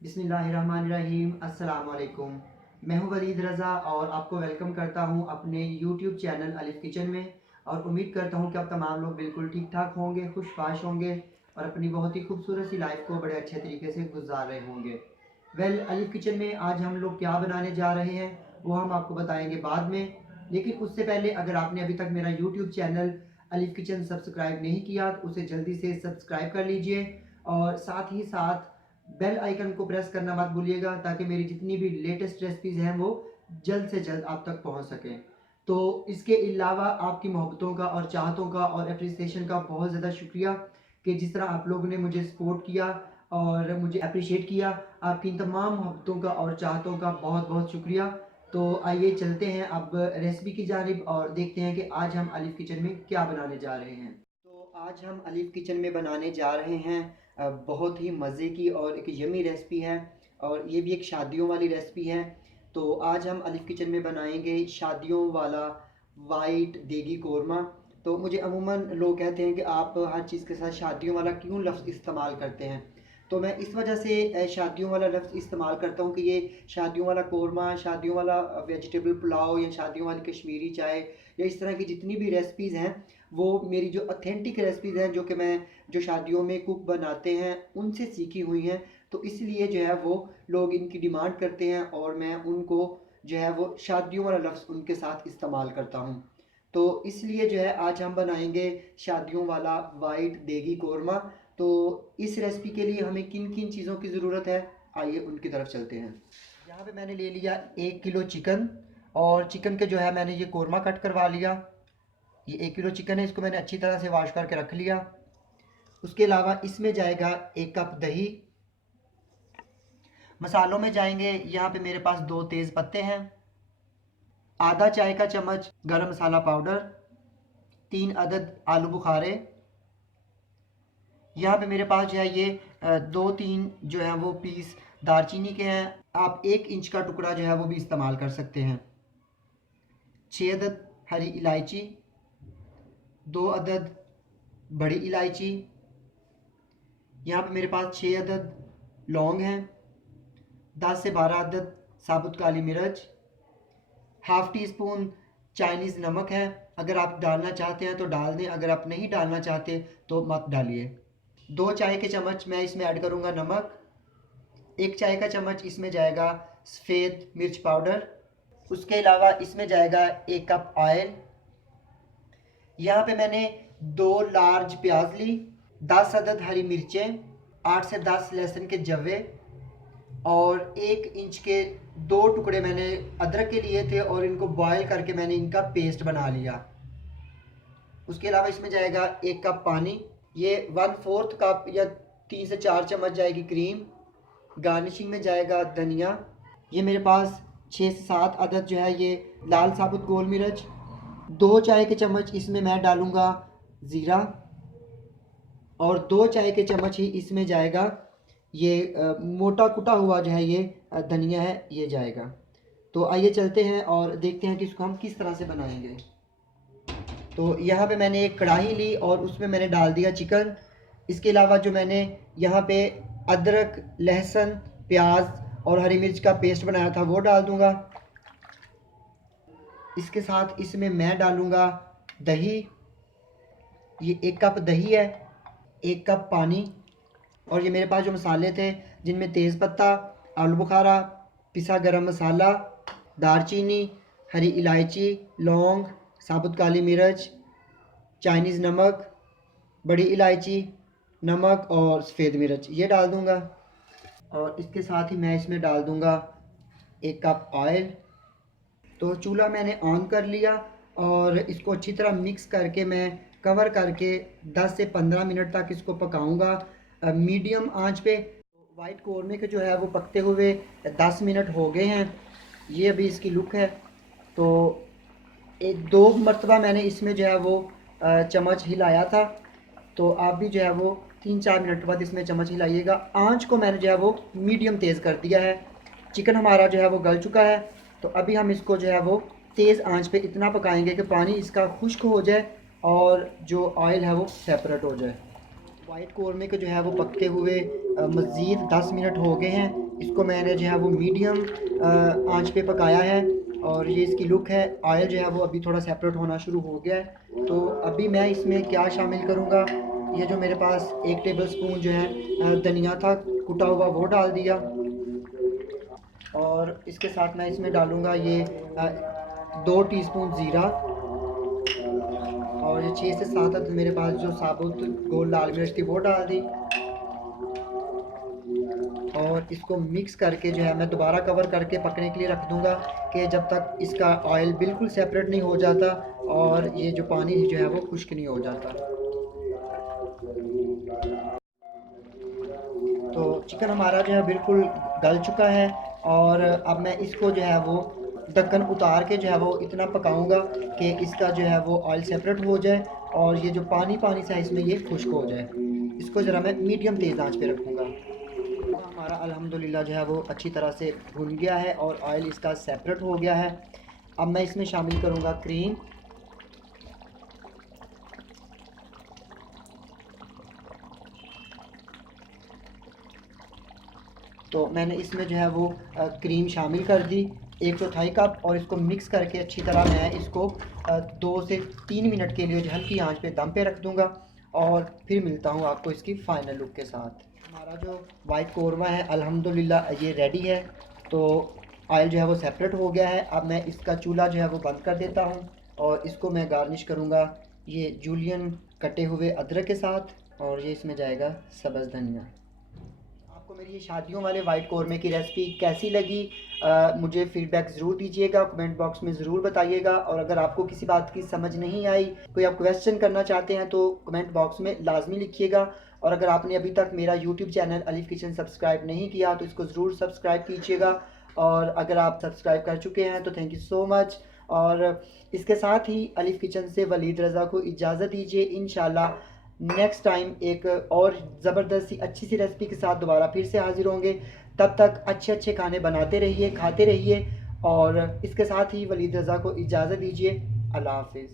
बिस्मिल्लाहिर्रहमानिर्रहीम। अस्सलाम वालेकुम। मैं हूं वलीद रज़ा और आपको वेलकम करता हूं अपने यूट्यूब चैनल अलिफ किचन में। और उम्मीद करता हूं कि आप तमाम लोग बिल्कुल ठीक ठाक होंगे, खुशबाश होंगे और अपनी बहुत ही खूबसूरत सी लाइफ को बड़े अच्छे तरीके से गुजार रहे होंगे। अलिफ किचन में आज हम लोग क्या बनाने जा रहे हैं वो हम आपको बताएंगे बाद में। लेकिन उससे पहले अगर आपने अभी तक मेरा यूट्यूब चैनल अलिफ किचन सब्सक्राइब नहीं किया तो उसे जल्दी से सब्सक्राइब कर लीजिए और साथ ही साथ बेल आइकन को प्रेस करना मत भूलिएगा ताकि मेरी जितनी भी लेटेस्ट रेसिपीज़ हैं वो जल्द से जल्द आप तक पहुंच सकें। तो इसके अलावा आपकी मोहब्बतों का और चाहतों का और अप्रिसिएशन का बहुत ज़्यादा शुक्रिया कि जिस तरह आप लोगों ने मुझे सपोर्ट किया और मुझे अप्रिशिएट किया। आपकी इन तमाम मोहब्बतों का और चाहतों का बहुत बहुत शुक्रिया। तो आइए चलते हैं अब रेसिपी की जानिब और देखते हैं कि आज हम अलिफ किचन में क्या बनाने जा रहे हैं। तो आज हम अलिफ किचन में बनाने जा रहे हैं बहुत ही मज़े की और एक यमी रेसिपी है और ये भी एक शादियों वाली रेसिपी है। तो आज हम अलिफ किचन में बनाएंगे शादियों वाला वाइट देगी कोरमा। तो मुझे अमूमन लोग कहते हैं कि आप हर चीज़ के साथ शादियों वाला क्यों लफ्ज़ इस्तेमाल करते हैं। तो मैं इस वजह से शादियों वाला लफ्ज़ इस्तेमाल करता हूँ कि ये शादियों वाला कोरमा, शादियों वाला वेजिटेबल पुलाव या शादियों वाली कश्मीरी चाय या इस तरह की जितनी भी रेसिपीज़ हैं वो मेरी जो ऑथेंटिक रेसिपीज़ हैं जो कि मैं जो शादियों में कुक बनाते हैं उनसे सीखी हुई हैं। तो इसलिए जो है वो लोग इनकी डिमांड करते हैं और मैं उनको जो है वो शादियों वाला लफ्ज़ उनके साथ इस्तेमाल करता हूँ। तो इसलिए जो है आज हम बनाएंगे शादियों वाला वाइट देगी कोरमा। तो इस रेसिपी के लिए हमें किन किन चीज़ों की ज़रूरत है आइए उनकी तरफ चलते हैं। यहाँ पे मैंने ले लिया 1 किलो चिकन और चिकन के जो है मैंने ये कोरमा कट करवा लिया। ये 1 किलो चिकन है, इसको मैंने अच्छी तरह से वॉश करके रख लिया। उसके अलावा इसमें जाएगा 1 कप दही। मसालों में जाएंगे यहाँ पे मेरे पास 2 तेज़ पत्ते हैं, आधा चाय का चम्मच गरम मसाला पाउडर, 3 अदद आलू बुखारे। यहाँ पे मेरे पास जो है ये 2-3 जो है वो पीस दालचीनी के हैं। आप 1 इंच का टुकड़ा जो है वो भी इस्तेमाल कर सकते हैं। 6 अदद हरी इलायची, 2 अदद बड़ी इलायची। यहाँ पे मेरे पास 6 अदद लौंग हैं, 10 से 12 अदद साबुत काली मिर्च, हाफ़ टी स्पून चाइनीज़ नमक है। अगर आप डालना चाहते हैं तो डाल दें, अगर आप नहीं डालना चाहते तो मत डालिए। 2 चाय के चम्मच मैं इसमें ऐड करूँगा नमक। 1 चाय का चम्मच इसमें जाएगा सफ़ेद मिर्च पाउडर। उसके अलावा इसमें जाएगा 1 कप ऑयल। यहाँ पे मैंने 2 लार्ज प्याज ली, 10 अदद हरी मिर्चें, 8 से 10 लहसुन के जवे और 1 इंच के 2 टुकड़े मैंने अदरक के लिए थे और इनको बॉयल करके मैंने इनका पेस्ट बना लिया। उसके अलावा इसमें जाएगा 1 कप पानी। ये 1/4 कप या 3 से 4 चम्मच जाएगी क्रीम। गार्निशिंग में जाएगा धनिया। ये मेरे पास 6 से 7 अदद जो है ये लाल साबुत गोल मिर्च। 2 चाय के चम्मच इसमें मैं डालूँगा ज़ीरा और 2 चाय के चम्मच ही इसमें जाएगा ये मोटा कुटा हुआ जो है ये धनिया है ये जाएगा। तो आइए चलते हैं और देखते हैं कि इसको हम किस तरह से बनाएंगे। तो यहाँ पे मैंने एक कढ़ाई ली और उसमें मैंने डाल दिया चिकन। इसके अलावा जो मैंने यहाँ पे अदरक, लहसुन, प्याज और हरी मिर्च का पेस्ट बनाया था वो डाल दूँगा। इसके साथ इसमें मैं डालूँगा दही। ये 1 कप दही है, 1 कप पानी और ये मेरे पास जो मसाले थे जिनमें तेज़पत्ता, आलू बुखारा, पिसा गरम मसाला, दालचीनी, हरी इलायची, लौंग, साबुत काली मिर्च, चाइनीज़ नमक, बड़ी इलायची, नमक और सफ़ेद मिर्च ये डाल दूँगा। और इसके साथ ही मैं इसमें डाल दूँगा 1 कप ऑयल। तो चूल्हा मैंने ऑन कर लिया और इसको अच्छी तरह मिक्स करके मैं कवर करके 10 से 15 मिनट तक इसको पकाऊंगा मीडियम आंच पे। वाइट कौरमे के जो है वो पकते हुए 10 मिनट हो गए हैं। ये अभी इसकी लुक है। तो 2 मरतबा मैंने इसमें जो है वो चम्मच हिलाया था। तो आप भी जो है वो 3-4 मिनट बाद इसमें चम्मच हिलाइएगा। आंच को मैंने जो है वो मीडियम तेज़ कर दिया है। चिकन हमारा जो है वो गल चुका है। तो अभी हम इसको जो है वो तेज़ आंच पे इतना पकाएंगे कि पानी इसका खुश्क हो जाए और जो ऑयल है वो सेपरेट हो जाए। वाइट कौरमे के जो है वो पकते हुए मज़ीद 10 मिनट हो गए हैं। इसको मैंने जो है वो मीडियम आंच पे पकाया है और ये इसकी लुक है। ऑयल जो है वो अभी थोड़ा सेपरेट होना शुरू हो गया है। तो अभी मैं इसमें क्या शामिल करूँगा, ये जो मेरे पास 1 टेबल स्पून जो है धनिया था कुटा हुआ वो डाल दिया और इसके साथ मैं इसमें डालूँगा ये 2 टीस्पून ज़ीरा और ये 6 से 7 अदद मेरे पास जो साबुत गोल लाल मिर्च थी वो डाल दी और इसको मिक्स करके जो है मैं दोबारा कवर करके पकने के लिए रख दूंगा कि जब तक इसका ऑयल बिल्कुल सेपरेट नहीं हो जाता और ये जो पानी जो है वो खुश्क नहीं हो जाता। तो चिकन हमारा जो है बिल्कुल गल चुका है और अब मैं इसको जो है वो ढक्कन उतार के जो है वो इतना पकाऊंगा कि इसका जो है वो ऑयल सेपरेट हो जाए और ये जो पानी पानी सा है इसमें ये खुश्क हो जाए। इसको ज़रा मैं मीडियम तेज़ आंच पे रखूँगा। हमारा अल्हम्दुलिल्लाह जो है वो अच्छी तरह से भुन गया है और ऑयल इसका सेपरेट हो गया है। अब मैं इसमें शामिल करूँगा क्रीम। तो मैंने इसमें जो है वो क्रीम शामिल कर दी 1/4 कप और इसको मिक्स करके अच्छी तरह मैं इसको 2 से 3 मिनट के लिए जो हल्की आंच पे दम पे रख दूंगा और फिर मिलता हूँ आपको इसकी फ़ाइनल लुक के साथ। हमारा जो वाइट कौरमा है अल्हम्दुलिल्लाह ये रेडी है। तो ऑयल जो है वो सेपरेट हो गया है। अब मैं इसका चूल्हा जो है वो बंद कर देता हूँ और इसको मैं गार्निश करूँगा ये जूलियन कटे हुए अदरक के साथ और ये इसमें जाएगा सब्ज़ धनिया। आपको मेरी ये शादियों वाले वाइट कौरमे की रेसिपी कैसी लगी मुझे फ़ीडबैक ज़रूर दीजिएगा, कमेंट बॉक्स में ज़रूर बताइएगा। और अगर आपको किसी बात की समझ नहीं आई, कोई आप क्वेश्चन करना चाहते हैं तो कमेंट बॉक्स में लाजमी लिखिएगा। और अगर आपने अभी तक मेरा यूट्यूब चैनल अलीफ़ किचन सब्सक्राइब नहीं किया तो इसको ज़रूर सब्सक्राइब कीजिएगा और अगर आप सब्सक्राइब कर चुके हैं तो थैंक यू सो मच। और इसके साथ ही अलीफ़ किचन से वलीद रज़ा को इजाज़त दीजिए। इंशाल्लाह नेक्स्ट टाइम एक और ज़बरदस्त सी अच्छी सी रेसिपी के साथ दोबारा फिर से हाजिर होंगे। तब तक अच्छे अच्छे खाने बनाते रहिए, खाते रहिए और इसके साथ ही वलीद रज़ा को इजाज़त दीजिए। अल्लाह हाफ़िज़।